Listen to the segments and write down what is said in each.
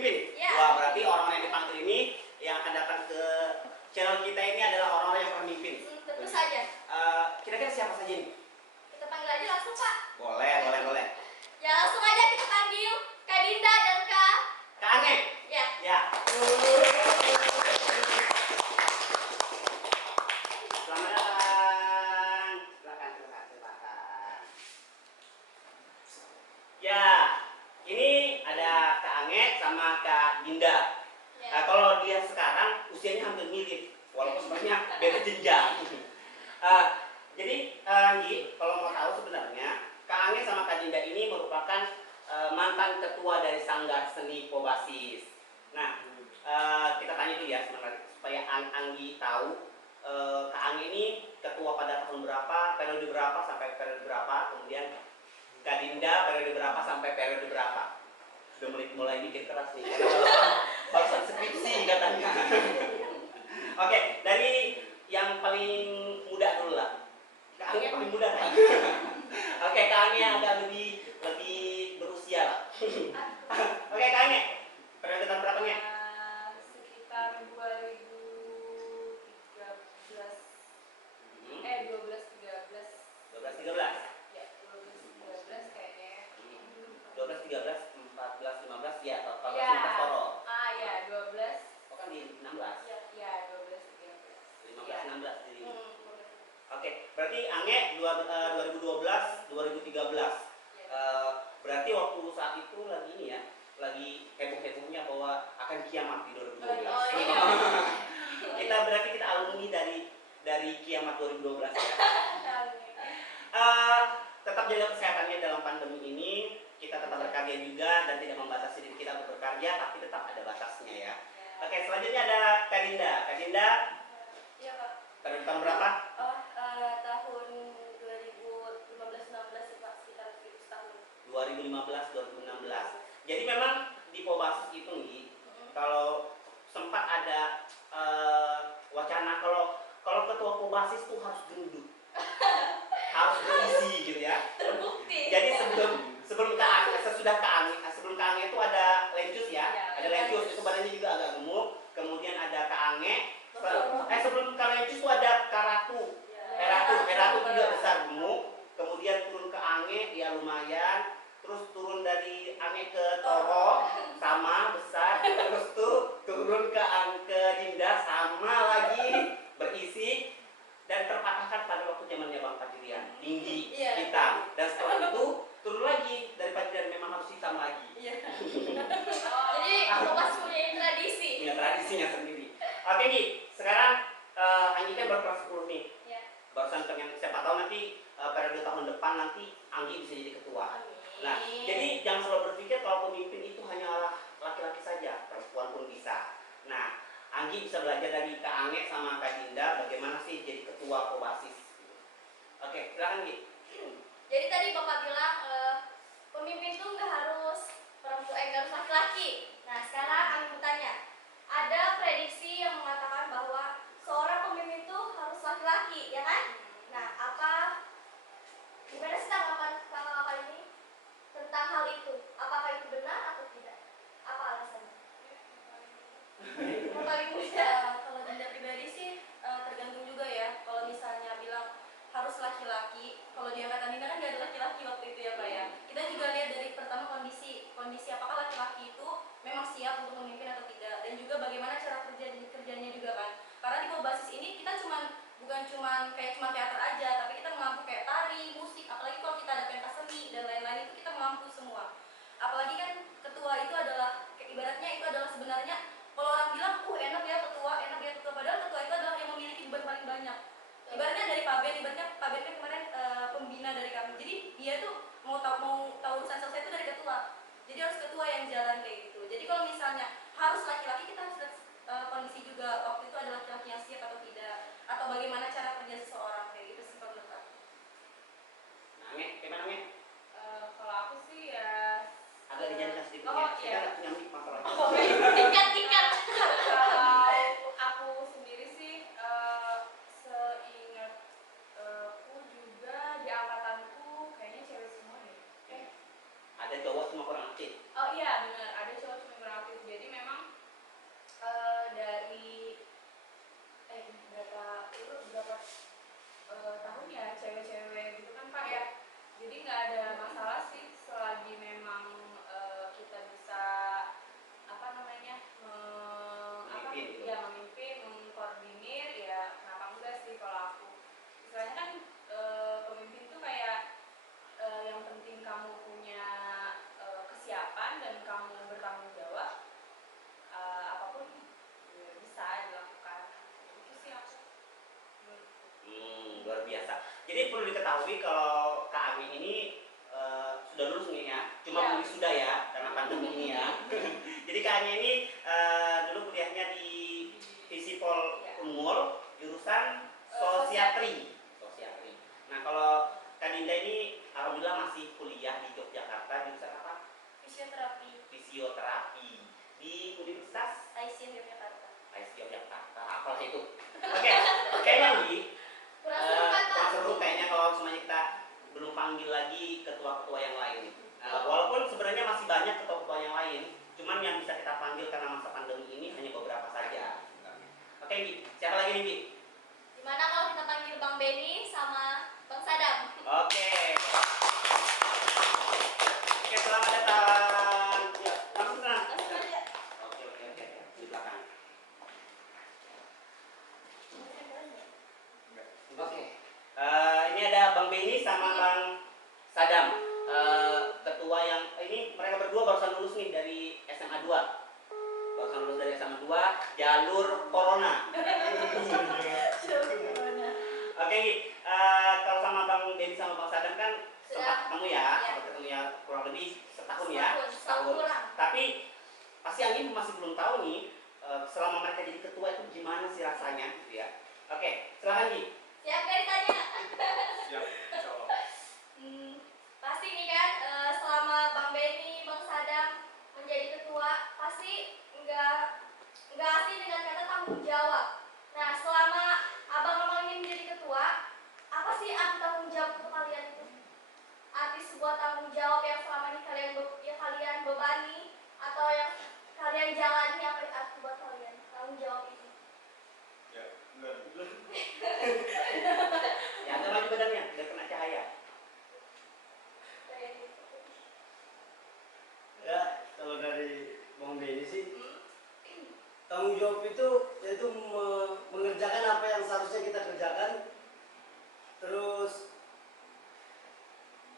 pemimpin. Ya. Wah, berarti orang-orang yang dipanggil ini yang akan datang ke channel kita ini adalah orang-orang yang pemimpin. Tentu saja. Kira-kira siapa saja nih? Kita panggil aja langsung, Pak. Boleh. Ya, langsung aja kita panggil Kak Dinda dan Kak Ange. Ya. Ya. Selamat datang. Silakan. Ya, ini ada Kak Ange sama Kak Dinda. Ya. Kalau dia sekarang usianya hampir mirip, walaupun sebenarnya beda jenjang. Jadi Anggi, kalau mau tahu sebenarnya Kak Ange sama Kak Dinda ini merupakan mantan ketua dari Sanggar Seni Pobasis. Nah, kita tanya dulu ya sebenarnya supaya Anggi tahu Kak Ange ini ketua pada tahun berapa, periode berapa sampai periode berapa, kemudian Kak Dinda periode berapa sampai periode berapa. Sudah mulai mikir keras nih. Barusan skripsi katanya. Oke, dari yang paling muda dulu lah. Kak Ange paling muda kan? Oke, Kak Ange agak lebih berusia lah. Oke, Kak Ange, periode tahun berapa nih? Sekitar 2013. 12-13. Ya, 12-13 kayaknya. 12-13, 14-15 ya, atau 14-15 Ya. toro. Ya, 12. Oh kan di 16. Ya, 12-13. 15-16 jadi. Bener. Oke, berarti Ange 2012-2013. Berarti waktu saat itu lagi ini ya, lagi heboh-hebohnya bahwa akan kiamat di 2012. Oh, iya. Kita berarti kita alumni dari kiamat 2012 ya. Tetap jaga kesehatannya dalam pandemi ini. Kita tetap berkarya juga dan tidak membatasi diri kita untuk berkarya, tapi tetap ada batasnya ya. Oke, selanjutnya ada Kak Dinda. Kak Dinda, Iya, Pak. periode tahun berapa? Tahun 2015-16 sih, Pak, sekitar 1 tahun. 2015-2016. Jadi memang di Pobasis itu nih, kalau sempat ada wacana kalau ketua Pobasis tuh harus gendut, harus berisi gitu ya. Terbukti. Jadi sebelum Kak Ange itu ada Lencus ya, ada Lencus itu badannya juga agak gemuk. Kemudian ada Kak Ange. Sebelum Kak Lencus itu ada Kak Ratu. Ratu juga besar gemuk. Kemudian turun ke Ange, ya lumayan. Terus turun dari Ange ke Toro, sama besar. Terus tuh turun ke Dinda, sama lagi berisi. Dan terpatahkan pada waktu zamannya Bang Fajrian, tinggi, hitam. Dan setelah itu turun lagi dari Fajrian, memang harus hitam lagi. Iya. Jadi Pobasis punya tradisi. Punya tradisinya sendiri. Oke Gi, sekarang Anggi kan baru kelas 10 nih. Iya. Barusan pengen, siapa tahu nanti periode tahun depan nanti Anggi bisa jadi ketua. Amin. Nah, jadi jangan selalu berpikir kalau pemimpin itu hanyalah laki-laki saja, perempuan pun bisa. Nah, Anggi bisa belajar dari Kak Ange sama Kak Dinda bagaimana sih jadi ketua Pobasis. Oke, silakan Gi. Jadi tadi Bapak bilang pemimpin tuh nggak harus laki-laki. Nah, sekarang kami mau tanya, ada prediksi yang mengatakan bahwa seorang pemimpin tuh harus laki-laki, ya kan? Nah, gimana sih tanggapan Bapak ini tentang hal itu? Apakah itu benar atau tidak? Apa alasannya? Yang paling muda. Kalau Dinda pribadi sih tergantung juga ya. Kalau misalnya bilang harus laki-laki, kalau di angkatan Dinda kan nggak ada laki-laki waktu itu ya Pak ya. Kita juga lihat dari pertama kondisi apakah laki-laki itu memang siap untuk memimpin atau tidak, dan juga bagaimana cara kerjanya juga kan. Karena di Pobasis ini kita bukan cuma teater aja, tapi kita mampu kayak tari, musik, apalagi kalau kita ada pentas seni dan lain-lain itu kita mampu semua. Apalagi kan ketua itu adalah ibaratnya itu adalah sebenarnya kalau orang bilang enak ya ketua, padahal ketua itu adalah yang memiliki beban paling banyak. Ibaratnya dari Pak Ben kan kemarin pembina dari kami. Jadi dia tuh mau tahu urusan selesai itu dari ketua. Jadi harus ketua yang jalan kayak gitu. Jadi kalau misalnya harus laki-laki, kita harus lihat kondisi juga waktu itu ada laki-laki yang siap atau tidak, atau bagaimana cara kerja seseorang kayak gitu sih Pak menurut aku. Nah, Ange, gimana Ange? Kalau aku sih ya Agak dijalankan sedikit Oh, ya. iya. Kita nggak punya mic masalahnya. Tingkat. kalau aku sendiri sih seingatku juga di angkatanku kayaknya cewek semua deh. Ada cowok semua kurang aktif. Oh iya benar, ada cowok cuma yang aktif. biasa. Jadi perlu diketahui kalau Kak Ami ini sudah lulus nih ya, cuma Iya. belum sudah ya karena pandemi ini ya. Jadi Kak Ami ini dulu kuliahnya di Visipol Iya. Unmul jurusan sosiatri. Sosiatri. Nah kalau Kak Dinda ini alhamdulillah masih kuliah di Yogyakarta jurusan apa? Fisioterapi Fisioterapi di Universitas ICM Yogyakarta. Yogyakarta. Apalah itu? Oke, kayaknya Wi, Kurang seru kan, Pak? kurang seru kayaknya kalau semuanya kita belum panggil lagi ketua-ketua yang lain. Walaupun sebenarnya masih banyak ketua-ketua yang lain, cuman yang bisa kita panggil karena masa pandemi ini hanya beberapa saja. Oke, Wi, siapa lagi nih, Wi? Gimana kalau kita panggil Bang Benny sama Bang Sadam? Oke. Oke, selamat datang. Ya, langsung senang. Langsung aja. Oke, di belakang. Oke. Ini ada Bang Benny sama Bang Sadam. Ketua yang ini mereka berdua barusan lulus nih dari SMA 2. Barusan lulus dari SMA 2 jalur corona. Oke, kalau sama Bang Benny sama Bang Sadam kan sempat ketemu ya, sempat ketemu ya kurang lebih setahun ya, Setahun kurang. Tapi pasti Anggi masih belum tahu nih selama mereka jadi ketua itu gimana sih rasanya, gitu ya. Oke, silakan Anggi. Siap gak ditanya? Siap, insyaallah. Pasti nih kan selama Bang Benny, Bang Sadam menjadi ketua pasti nggak asing dengan kata tanggung jawab. Nah selama abang-abang ini menjadi ketua, apa sih arti tanggung jawab untuk kalian itu? Arti sebuah tanggung jawab yang selama ini kalian bebani atau yang kalian jalani, apa arti buat kalian tanggung jawab itu? Ya, benar. Ya, agak maju badannya, biar kena cahaya. Kayak gitu. Ya, kalau dari Bang Benny sih, tanggung jawab itu yaitu mengerjakan apa yang seharusnya kita kerjakan, terus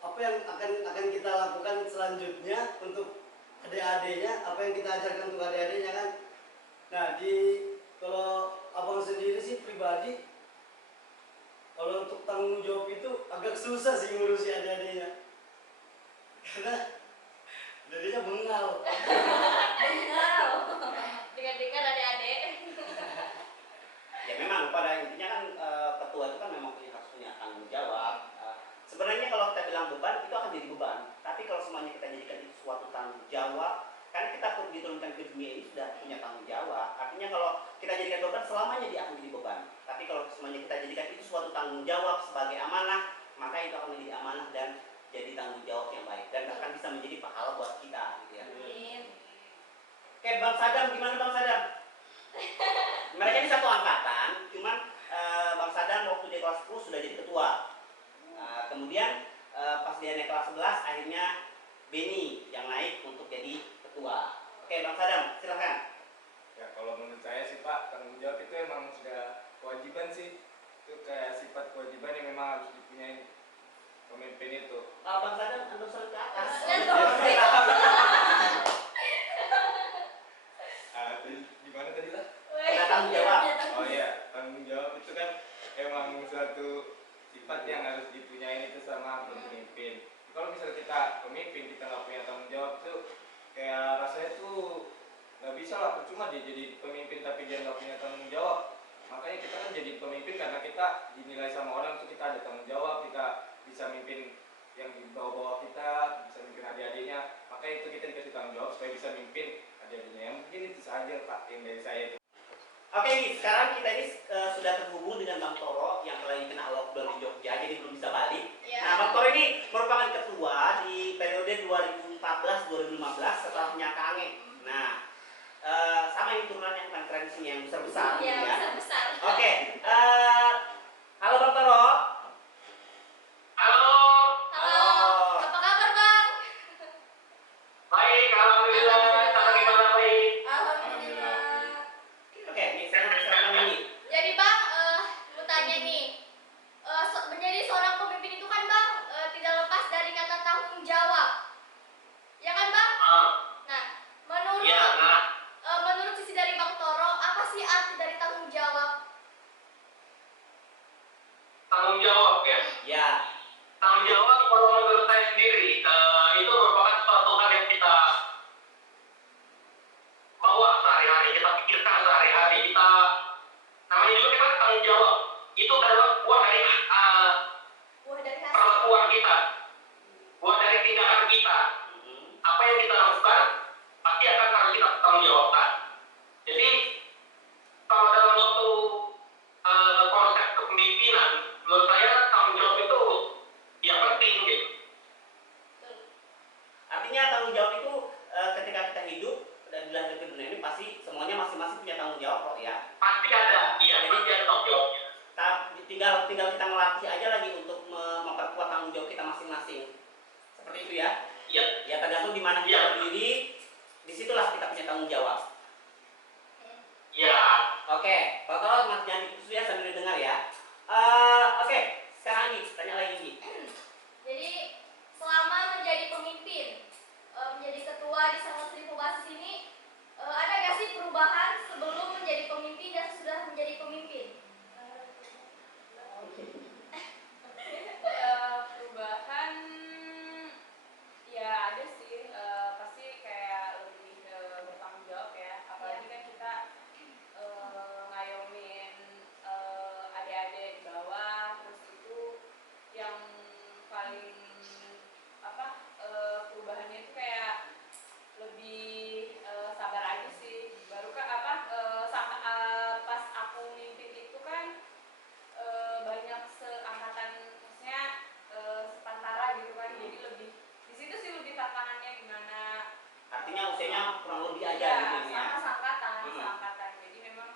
apa yang akan kita lakukan selanjutnya untuk adik-adiknya, apa yang kita ajarkan untuk adik-adiknya kan. Nah, kalau abang sendiri sih pribadi, kalau untuk tanggung jawab itu agak susah sih ngurusi adik-adiknya, karena jadinya bengal. Dengar-dengar adik-adik. Ya memang pada intinya kan ketua itu kan memang harus punya tanggung jawab. Sebenarnya kalau kita bilang beban itu akan jadi beban, tapi kalau semuanya kita jadikan itu suatu tanggung jawab, karena kita diturunkan ke dunia ini sudah punya tanggung jawab. Artinya kalau kita jadikan beban selamanya dia akan jadi beban. Tapi kalau semuanya kita jadikan itu suatu tanggung jawab sebagai amanah, maka itu akan menjadi amanah dan jadi tanggung jawab yang baik dan akan bisa menjadi pahala buat kita, gitu ya. Amin. Oke, Bang Sadam, gimana Bang Sadam? Mereka ini satu angkatan, cuman Bang Sadam waktu dia kelas 10 sudah jadi ketua. Kemudian pas dia naik kelas 11, akhirnya Benny yang naik untuk jadi ketua. Oke, Bang Sadam, silahkan. Ya, kalau menurut saya sih Pak, tanggung jawab itu emang sudah kewajiban sih. Itu kayak sifat kewajiban yang memang harus dipunyai pemimpin itu. Bang Sadam, Anda usul ke atas. Gimana tadi lah? Ada tanggung jawab. Oh iya, tanggung jawab itu kan emang suatu sifat yang harus dipunyai itu sama pemimpin. Kalau misalnya kita pemimpin, kita nggak punya tanggung jawab tuh kayak rasanya tuh nggak bisa lah, percuma dia jadi pemimpin tapi dia nggak punya tanggung jawab. Makanya kita kan jadi pemimpin karena kita dinilai sama orang tuh kita ada tanggung jawab, kita bisa mimpin yang di bawah-bawah kita, bisa mimpin adik-adiknya. Makanya itu kita dikasih tanggung jawab supaya bisa mimpin adik-adiknya. Yang mungkin itu saja Pak yang dari saya. Oke, nih, sekarang kita ini sudah terhubung dengan Bang Toro yang lagi kena lockdown di Jogja, jadi belum bisa balik. Ya. Nah, Bang Toro ini merupakan ketua di periode 2014-2015 setelahnya Kak Ange. Nah, sama ini turunannya bukan tradisinya yang besar-besar, Iya, gitu ya. besar-besar. Oke, halo Bang Toro. Halo, apa kabar Bang? Baik, alhamdulillah. Gimana baik? Alhamdulillah. Oke, nih saya mau serahkan ini. Jadi Bang, mau tanya nih, menjadi seorang pemimpin itu kan Bang tidak lepas dari kata tanggung jawab, ya kan Bang? Nah, menurut sisi dari Bang Toro, apa sih arti dari tanggung jawab? Tanggung jawab kalau menurut saya sendiri itu merupakan suatu hal yang kita bawa sehari-hari, kita pikirkan sehari-hari, kita namanya juga kita tanggung jawab. Itu adalah buah dari Buah dari hasil. perlakuan kita, buah dari tindakan kita. Apa yang kita lakukan pasti akan harus kita tanggung jawabkan. Jadi kalau dalam suatu konsep kepemimpinan, menurut saya tanggung jawab itu ya penting gitu. Artinya tanggung jawab itu ketika kita hidup dan dilahirkan ke dunia ini pasti semuanya masing-masing punya tanggung jawab kok ya. Pasti ada, iya pasti ada tanggung jawabnya. Tinggal kita melatih aja lagi untuk memperkuat tanggung jawab kita masing-masing. Seperti itu ya. Iya. Ya tergantung di mana kita berdiri, disitulah kita punya tanggung jawab. Iya. Oke, kalau Mas jangan diputus ya sambil dengar ya. Oke, sekarang Gi, tanya lagi Gi. Jadi selama menjadi pemimpin, menjadi ketua di Sangat Seribu Basis ini, ada nggak sih perubahan sebelum menjadi pemimpin dan sesudah menjadi pemimpin? Perubahan ya ada sih, pasti kayak lebih bertanggung jawab ya, apalagi kan kita ngayomin adik-adik di bawah, terus itu yang paling perubahannya itu kayak lebih sabar aja sih, baru kan pas aku mimpin itu kan banyak seangkatan, maksudnya sepantara gitu kan, jadi lebih di situ sih lebih tantangannya gimana. Artinya usianya kurang lebih aja Ya, gitu ya. sama seangkatan, jadi memang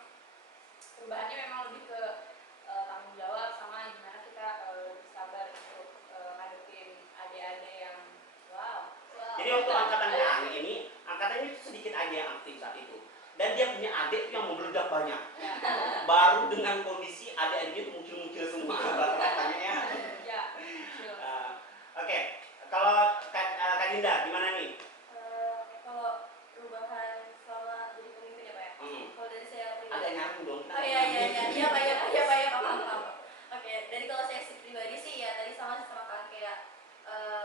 perubahannya memang lebih ke tanggung jawab sama gimana kita lebih sabar untuk ngadepin adik-adik yang wow. Jadi waktu angkatan Kang ini, angkatannya itu sedikit aja yang aktif saat itu. Dan dia punya adik yang membludak banyak. Baru dengan kondisi adik-adiknya itu muncul-muncul semua katanya ya. Ya. Oke, kalau Kak Dinda gimana nih? Kalau perubahan selama jadi pemimpin ya Pak ya? Kalau dari saya pribadi. Agak nyaring dong. Oh iya Pak ya, paham. Oke, dari kalau saya pribadi sih ya tadi sama Kak kayak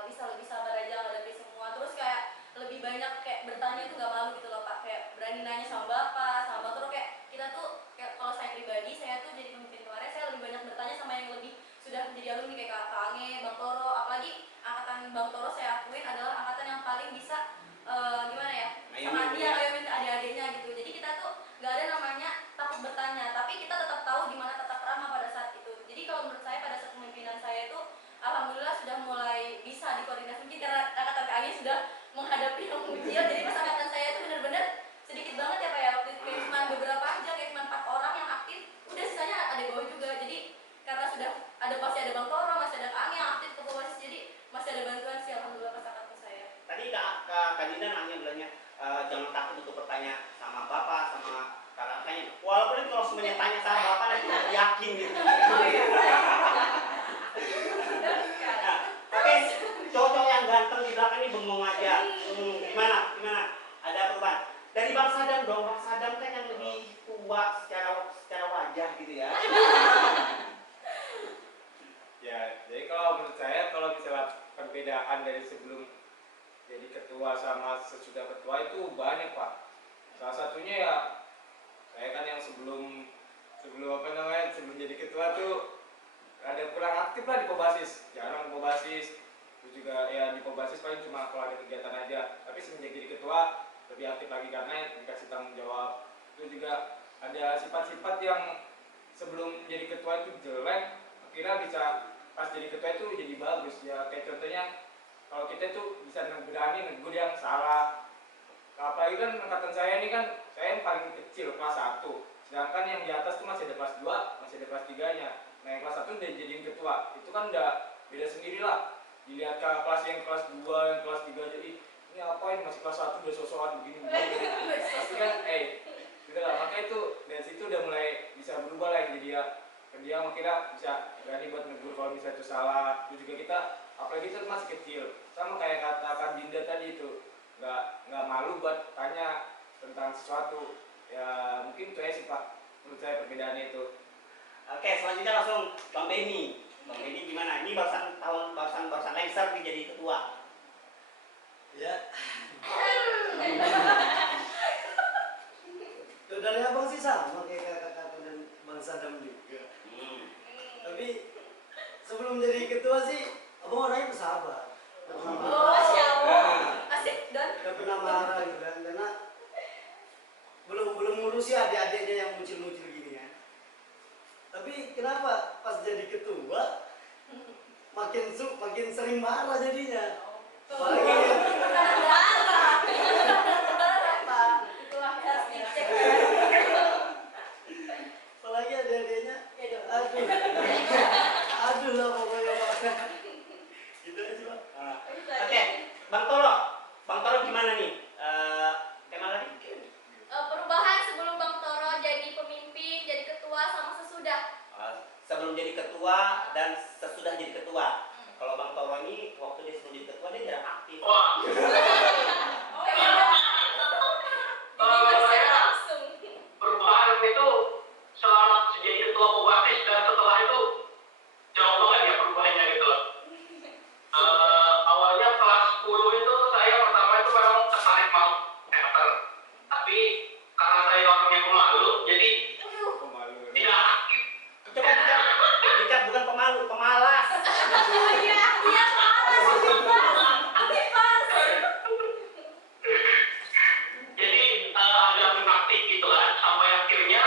bisa lebih sabar aja ngadepin semua, terus kayak lebih banyak kayak bertanya tuh gak malu gitu loh Pak, kayak berani nanya sama bapak, sama terus kayak kita tuh kayak kalau saya pribadi, saya tuh jadi pemimpin kemarin saya lebih banyak bertanya sama yang lebih sudah menjadi alumni kayak Kak Ange, Bang Toro, apalagi angkatan Bang Toro saya akuin adalah angkatan yang paling bisa gimana ya, sama dia ngayomin ke adik-adiknya gitu. Jadi kita tuh gak ada namanya takut bertanya, tapi kita tetap tahu gimana tata krama pada saat itu. Jadi kalau menurut saya pada saat kepemimpinan saya itu alhamdulillah sudah mulai bisa dikoordinasi, mungkin karena angkatan Kak Ange sudah menghadapi yang ujian, jadi pas angkatan saya itu benar-benar sedikit banget ya Pak ya, waktu itu kayak cuma beberapa aja, kayak cuma 4 orang yang aktif, udah sisanya ada bawah juga. Jadi karena sudah ada, masih ada Bang Toro, masih ada Kak Ange yang aktif ke bawah, jadi masih ada bantuan sih alhamdulillah pas angkatan saya. Tadi Kak Dinda nanya bilangnya jangan takut untuk bertanya sama bapak, sama kakaknya. Walaupun itu kalau semuanya tanya sama bapak nanti yakin gitu. Oh iya. Nah, oke, cowok-cowok yang ganteng di belakang ini bengong aja. Gimana? Ada perubahan? Dari Bang Sadam dong, Bang Sadam kan yang lebih tua secara wajah gitu ya. Ya, jadi kalau menurut saya kalau misalnya perbedaan dari sebelum jadi ketua sama sesudah ketua itu banyak Pak. Salah satunya ya saya kan yang sebelum jadi ketua tuh ada kurang aktif lah di Kobasis, jarang Kobasis. Terus juga ya di Kobasis paling cuma kalau ada kegiatan aja. Tapi semenjak jadi ketua lebih aktif lagi karena dikasih tanggung jawab. Itu juga ada sifat-sifat yang sebelum jadi ketua itu jelek, akhirnya bisa pas jadi ketua itu jadi bagus ya. Kayak contohnya kalau kita tuh bisa berani negur yang salah. Apalagi kan angkatan saya ini kan saya yang paling kecil kelas 1, sedangkan yang di atas tuh masih ada kelas 2, masih ada kelas 3-nya. Nah yang kelas 1 udah jadiin ketua, itu kan udah beda sendiri lah. Dilihat ke kelas yang kelas 2, yang kelas 3 jadi ini apain masih kelas 1 udah sosokan begini. Pasti kan gitu lah, makanya itu dari situ udah mulai bisa berubah lah jadi ya. Dia makanya bisa berani buat negur kalau misalnya itu salah. Terus juga kita apalagi itu masih kecil, sama kayak katakan Dinda tadi itu nggak malu buat tanya tentang sesuatu ya. Mungkin itu ya sih Pak menurut saya perbedaannya itu. Oke, selanjutnya langsung Bang Benny. Bang Benny gimana? Ini barusan lengser nih jadi ketua. Ya. Tuh dari abang sih sama kayak kakak-kakak dan Bang Sadam juga. Tapi sebelum jadi ketua sih, abang orangnya bersabar. Oh, siapa? Asik dan Gak pernah marah gitu kan, karena belum ngurusi adik-adiknya yang muncul-muncul gini kan. Tapi kenapa pas jadi ketua makin sering marah jadinya. Apalagi itulah harus dicek. apalagi adik-adiknya, aduh lah pokoknya Pak. Gitu aja Pak. Oke, Bang Toro gimana nih? Tema tadi? Perubahan sebelum Bang Toro jadi pemimpin, jadi ketua sama sesudah. Sebelum jadi ketua dan sesudah jadi ketua. Kalau Bang Toro ini waktu dia sebelum jadi ketua dia jarang aktif. Wah, Oh iya. kalau saya Langsung. perubahan itu selama jadi ketua Pobakis dan setelah itu jauh banget ya perubahannya gitu loh. Awalnya kelas 10 itu saya pertama itu memang tertarik mau teater, tapi karena saya orangnya pemalu jadi Pemalu. tidak aktif. Coba dikat bukan pemalu, pemalas. Oh iya, iya parah sih Mas. Aktifas. Jadi agak inaktif gitu kan sampai akhirnya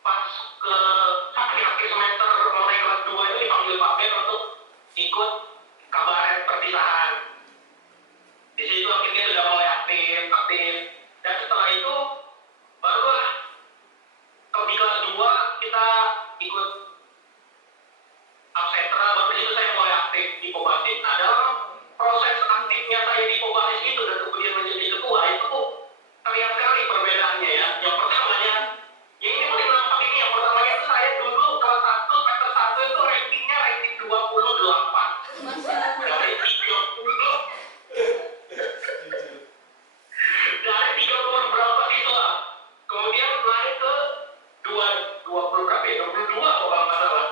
pas ke akhir semester mulai kelas 2 itu dipanggil Pak Ben untuk ikut kabaret perpisahan. Di situ akhirnya sudah mulai aktif dan setelah itu barulah di kelas 2 kita ikut Absetra, baru itu saya mulai aktif di Pobasis. Nah, dalam proses aktifnya saya di Pobasis itu dan kemudian menjadi ketua itu terlihat sekali perbedaannya ya. Yang pertamanya, yang ini paling nampak ini yang pertamanya itu saya dulu kelas 1 semester 1 itu rankingnya ranking 28 dari 30 dari 30 berapa siswa. Kemudian naik ke 20 berapa ya? 22 kalau nggak salah.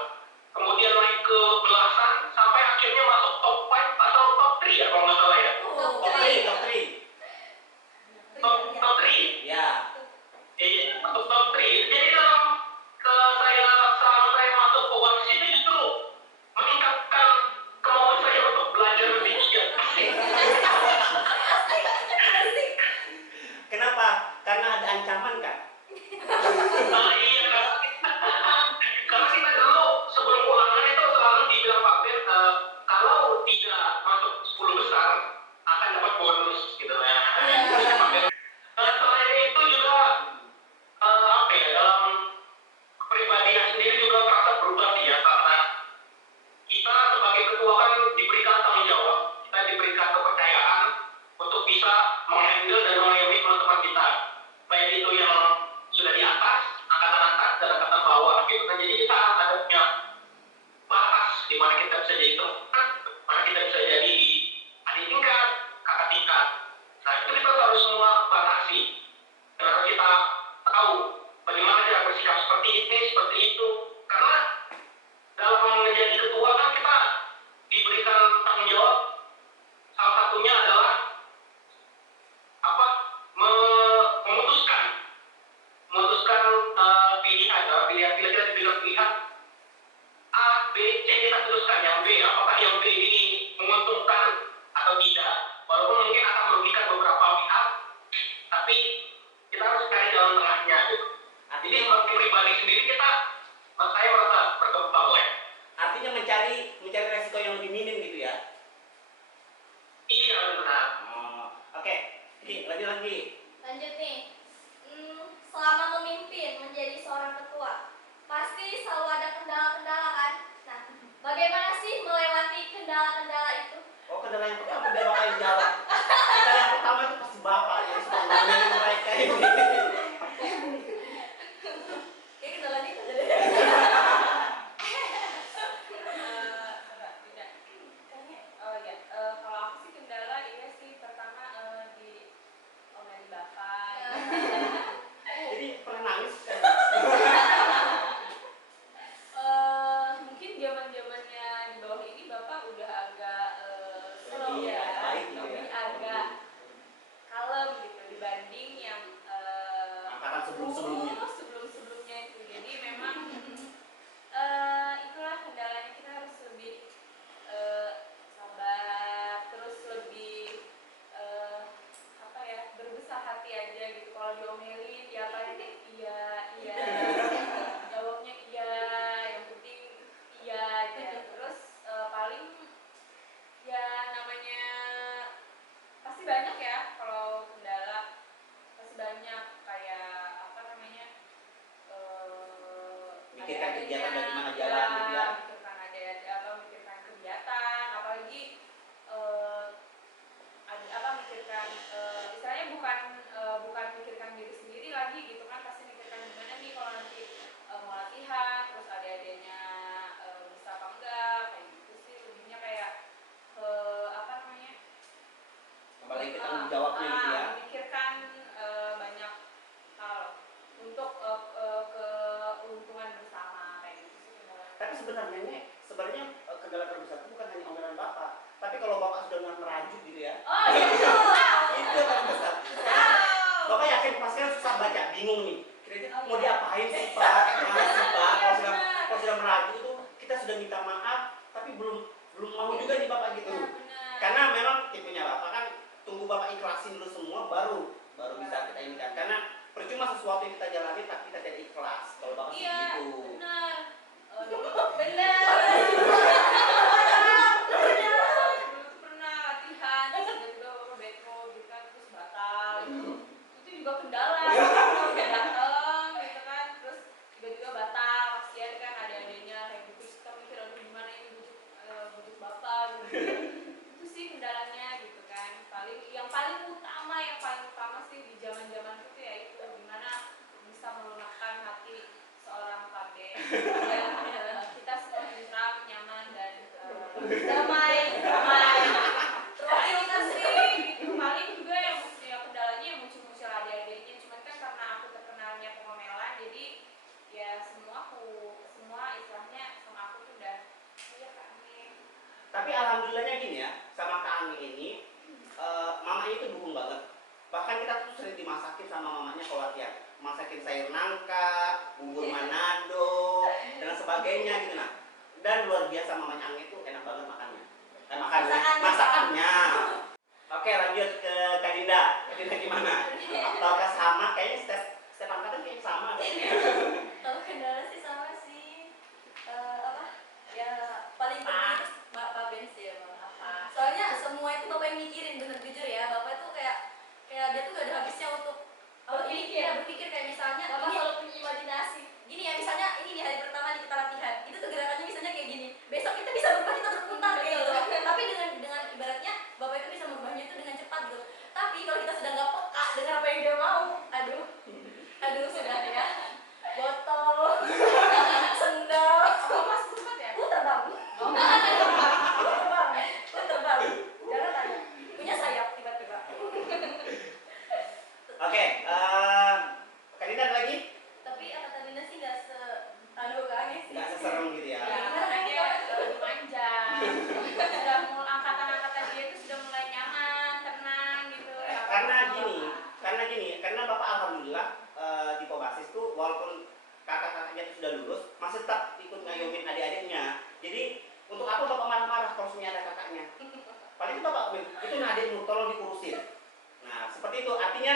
Kemudian naik ke belasan sampai akhirnya masuk top 5 atau top 3 ya kalau nggak salah ya. Top 3. Top 3. Ya. Masuk top 3. Jadi dalam selama saya masuk ke Pobakis ini justru meningkatkan kemauan saya untuk belajar lebih giat. Kenapa? Karena ada ancaman kan? Iya kan? Karena kita dulu sebelum ulangan itu selalu dibilang Pak Ben kalau tidak masuk 10 besar akan dapat bonus gitu ya. Selain itu juga apa ya dalam kepribadian sendiri juga terasa berubah sih ya karena kita sebagai ketua kan diberikan tanggung jawab, kita diberikan kepercayaan untuk bisa menghandle dan mengayomi teman-teman kita, baik itu yang sudah di atas, angkatan atas dan angkatan bawah gitu kan. Jadi kita ada punya batas di mana kita bisa jadi teman, mana kita bisa jadi adik tingkat, kakak tingkat. Nah itu kita harus semua batasi dan harus kita tahu bagaimana cara bersikap seperti ini, seperti itu. Karena dalam menjadi ketua kan kita diberikan tanggung jawab, salah satunya adalah apa? Memutuskan pilihan kita diberikan pilihan A, B, C kita putuskan yang B, apakah yang B ini menguntungkan atau tidak. Walaupun mungkin akan merugikan beberapa pihak, tapi kita harus cari jalan tengahnya gitu. Jadi sebagai pribadi sendiri saya merasa berkembang ya. Artinya mencari resiko yang lebih minim gitu ya. Iya benar. Oke. Lanjut lagi. Lanjut nih. Selama memimpin menjadi seorang ketua, pasti selalu ada kendala-kendala kan? Nah, bagaimana sih melewati kendala-kendala itu? Oh, kendala yang pertama biar Bapak yang jawab. Kendala yang pertama itu pasti Bapak yang suka ngomongin mereka ini. Kayak kendala nih aja deh. Kalau aku sih kendala iya sih pertama di omelin bapak. Jadi pernah nangis kan? Mungkin zaman-zamannya dibanding yang Angkatan sebelum-sebelumnya. sebelum-sebelumnya itu. Jadi memang itulah kendalanya, kita harus lebih sabar, terus lebih apa ya, berbesar hati aja gitu. Kalau diomelin ya paling iya iya, jawabnya iya, yang penting iya aja. Terus paling ya namanya pasti banyak ya kalau kendala, pasti banyak kayak apa namanya, Mikirkan kegiatan ada-adanya, bagaimana jalan gitu ya. mikirkan mikirkan kegiatan, apalagi mikirkan istilahnya bukan mikirkan diri sendiri lagi gitu kan, pasti mikirkan gimana nih kalau nanti mau latihan, terus ada-adanya bisa apa enggak, kayak gitu sih. Lebihnya kayak apa namanya, Kembali ke tanggung jawabnya gitu ya. memikirkan banyak hal untuk keuntungan bersama, kayak gitu sih kendalanya. Tapi sebenarnya kendala terbesar itu bukan hanya omelan bapak, tapi kalau bapak sudah merajuk gitu ya. Oh iya. Itu yang paling besar. Bapak yakin pasti kan susah baca, bingung nih. Kira-kira mau diapain sih Pak? Gimana sih Pak? Kalau sudah merajuk itu kita sudah minta maaf, tapi belum mau juga nih bapak gitu. Karena memang tipenya bapak kan tunggu bapak ikhlasin dulu semua baru bisa kita ini kan. Karena percuma sesuatu yang kita jalani tapi kita tidak ikhlas. Kalau bapak sih Iya, gitu. benar. Dulu tuh pernah latihan, tiba-tiba bapak beko gitu kan, terus batal gitu. Itu juga kendala, udah dateng gitu kan, terus tiba-tiba batal, kasihan kan ada-adanya kayak gitu. Terus kita mikir, aduh gimana ini bujuk bapak gitu. Itu sih kendalanya gitu kan. Yang paling utama sih di zaman-zaman itu ya itu gimana bisa melunakkan hati seorang Pade yang kita semua tentram, nyaman dan damai. Terus sih gitu. Paling juga yang kendalanya yang muncul-muncul adik-adiknya, cuman kan karena aku terkenalnya pengomelan, jadi ya semua istilahnya sama aku tuh udah iya Kak Nih. Tapi alhamdulillahnya gini ya, sama Kak Anggi ini mamanya itu dukung banget. Bahkan kita tuh sering dimasakin sama mamanya kalau latihan. Masakin sayur nangka, bubur Manado, dan sebagainya gitu nah. Dan luar biasa mamanya Anggi itu enak banget makannya. Masakannya. Oke, lanjut ke Kak Dinda. Kak Dinda gimana? Apakah sama? Kayaknya step angkatan kayaknya sama. Kalau kendala sih sama sih, apa ya, paling penting itu Pak Bens ya Bang. Soalnya semua itu bapak yang mikirin, bener jujur ya, bapak itu kayak dia tuh gak ada habisnya untuk ini ya, berpikir kayak misalnya Bapak ini selalu punya imajinasi. gini ya, misalnya ini nih hari pertama nih kita latihan, itu tuh gerakannya misalnya kayak gini, besok kita bisa berubah, kita berputar kayak gitu. Tapi dengan ibaratnya bapak itu bisa merubahnya itu dengan cepat gitu. Tapi kalau kita sudah nggak peka dengan apa yang dia mau, aduh sudah ya, botol, sendal, Mas sempat ya? terbang, terbang, jangan tanya, punya sayap tiba-tiba. Oke, Kak Dinda ada lagi? Tapi angkatan Dinda sih nggak aneh sih. Nggak seserem gitu ya? Ya, karena dia lebih manja. Angkatan-angkatan dia itu sudah mulai nyaman, tenang gitu. Karena Bapak alhamdulillah di Kobasis tuh walaupun kakak-kakaknya itu sudah lulus, masih tetap ikut ngayomin adik-adiknya. Jadi untuk apa Bapak marah-marah kalau sebenarnya ada kakaknya? Paling itu Bapak itu adikmu tolong dikurusin. Nah seperti itu artinya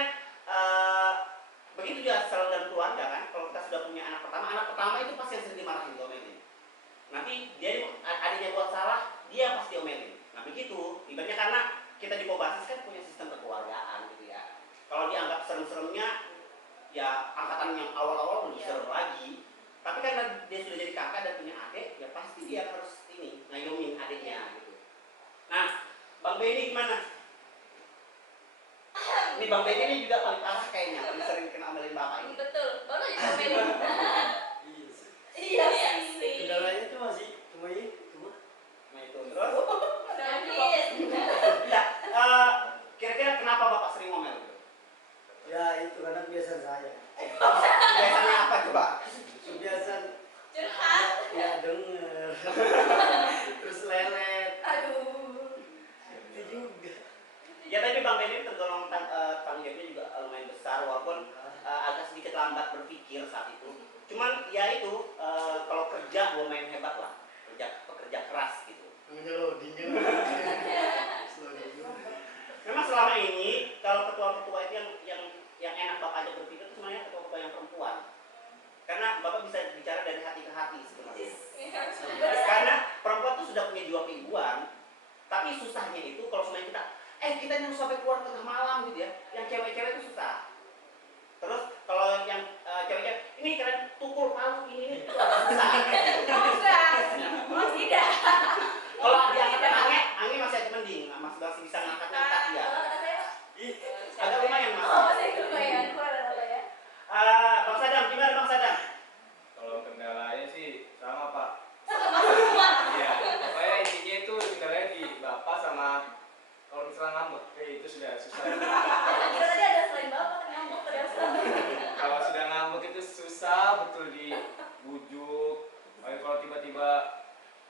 begitu juga selalu dalam keluarga kan. Kalau kita sudah punya anak pertama itu pasti yang sering dimarahin, diomelin. Nanti adiknya buat salah, dia pasti diomelin. Nah begitu, ibaratnya karena kita di Kobasis kan punya sistem kekeluargaan gitu ya. Kalau dianggap serem-seremnya, ya angkatan yang awal-awal lebih serem lagi. Tapi karena dia sudah jadi kakak dan punya adik, ya pasti dia harus ngayomin adiknya gitu. Nah, Bang Benny gimana? Ini Bang Benny ini juga paling parah kayaknya, paling sering kena omelin bapak ini. Betul, baru aja ngomelin. Iya sih. Kendalanya cuma itu. Nah itu terus. Nangis. Ya, kira-kira kenapa bapak sering ngomel gitu? Ya itu karena kebiasaan saya. Biasanya apa coba? Kebiasaan Curhat. ya denger. Terus lelet. Aduh. Itu juga. Ya tapi Bang Ben ini tergolong tanggung jawabnya juga lumayan besar walaupun agak sedikit lambat berpikir saat itu. Cuman ya itu kalau kerja lumayan hebat lah, pekerja keras gitu. Memang selama ini kalau ketua-ketua itu yang enak Bapak aja berpikir itu sebenarnya ketua-ketua yang perempuan. Karena Bapak bisa bicara dari hati ke hati sebenarnya. Karena perempuan tuh sudah punya jiwa keibuan, tapi susahnya itu kalau semuanya kita harus sampai keluar tengah malam gitu ya. Yang cewek-cewek itu susah. Terus kalau yang cewek-cewek ini kalian tukul palu ini itu agak susah. Oh tidak. Kalau diangkatkan Ange masih aja mending, masih bisa ngangkat-ngangkat ya. Ih, agak lumayan mas. Oh, saya lumayan. Kurang apa ya? Bang Sadam, gimana Bang Sadam? Kalau kendalanya sih sama Pak. Iya, pokoknya intinya itu kendalanya di bapak sama kalau misalnya ngambek, itu sudah susah. Kita tadi